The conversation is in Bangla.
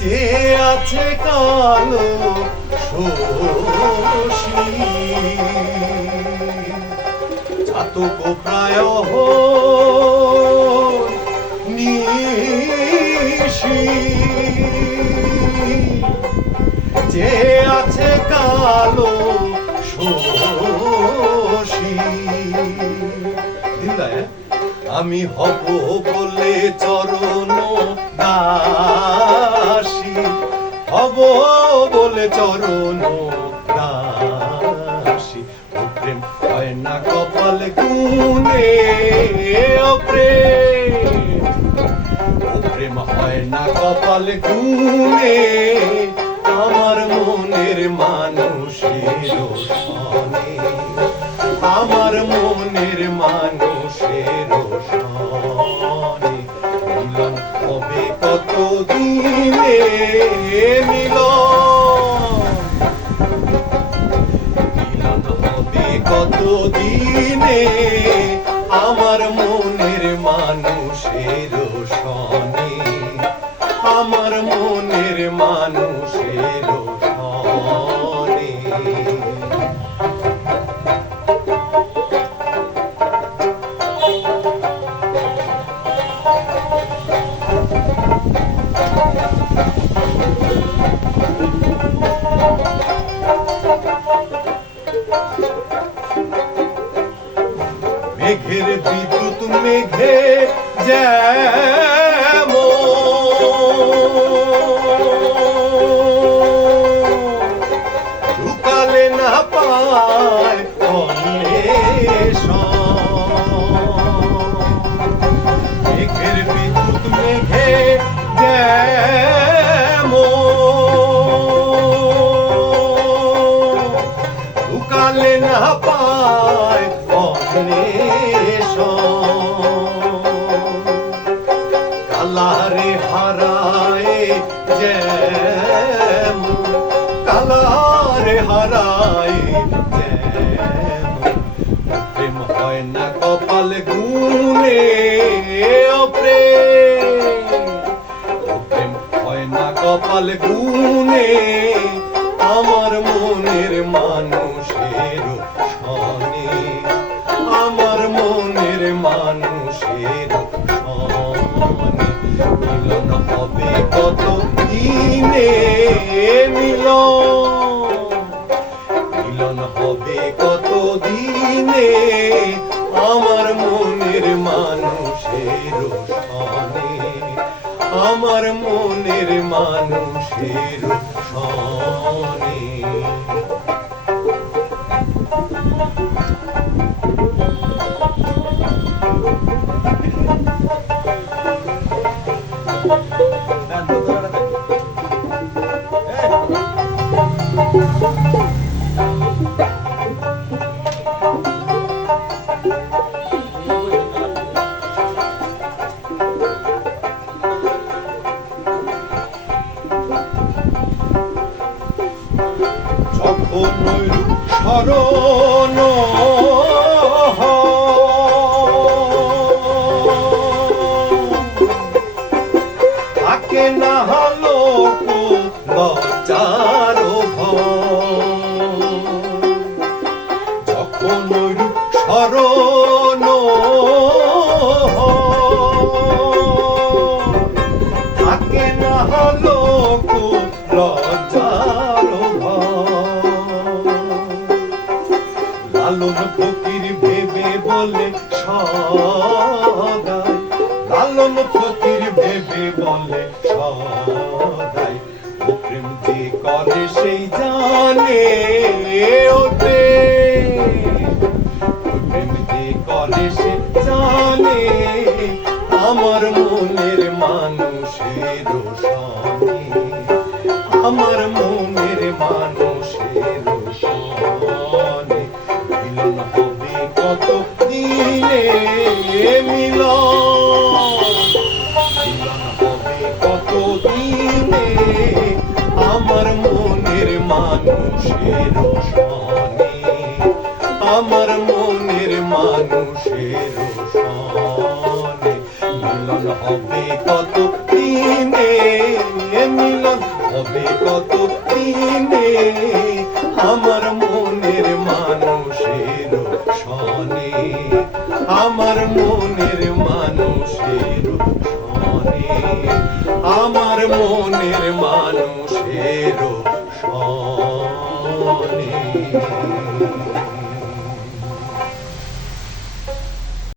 যে আছে কালো শশী চাতক প্রায় নিশি যে আছে কালো শশী আমি হব বলে চরণ দাসী হব বলে চরণ দাসী ও প্রেম হয় না কপাল গুনে ও প্রেম হয় না কপাল গুনে আমার মনের মানুষের সনে আমার মনের মানুষের সনে মিলন হবে কত দিনে মিলন হবে কত দিনে আমার মনের মানুষের সনে আমার মনের মানুষের সনে মেঘের বিদ্যুৎ মেঘে যেমন ঢুকালে না পায় মেঘের বিদ্যুৎ মেঘে যেমন ঢুকালে না পায় কালারে হারায় যেমন কালারে হারায় যেমন প্রেম হয় না কপাল গুনে ও প্রেম হয় না কপাল গুনে আমার মনের মানুষের সনে আমার মনের মানুষের সনে মিলন হবে কত দিনে মিলন হবে কত দিনে আমার মনের মানুষের সনে আমার মনের মানুষের সনে যখন স্মরণ থাকে না লোক লজ্জার যখন স্মরণ থাকে না লোক লজ্জার লালন ফকির ভেবে বলে সদাই লালন ফকির ভেবে বলে সদাই ও প্রেম যে করে সেই জানে ও প্রেম যে করে সে জানে আমার মনের মানুষের সনে আমার মনের মানুষের সনে মিলন হবে কত দিনে মিলন হবে কত দিনে আমার মনের মানুষের সনে আমার মনের মানুষের সনে মিলন হবে কত দিনে মিলন হবে কত দিনে আমার মনের মানুষের সনে, আমার মনের মানুষের সনে, আমার মনের মানুষের সনে।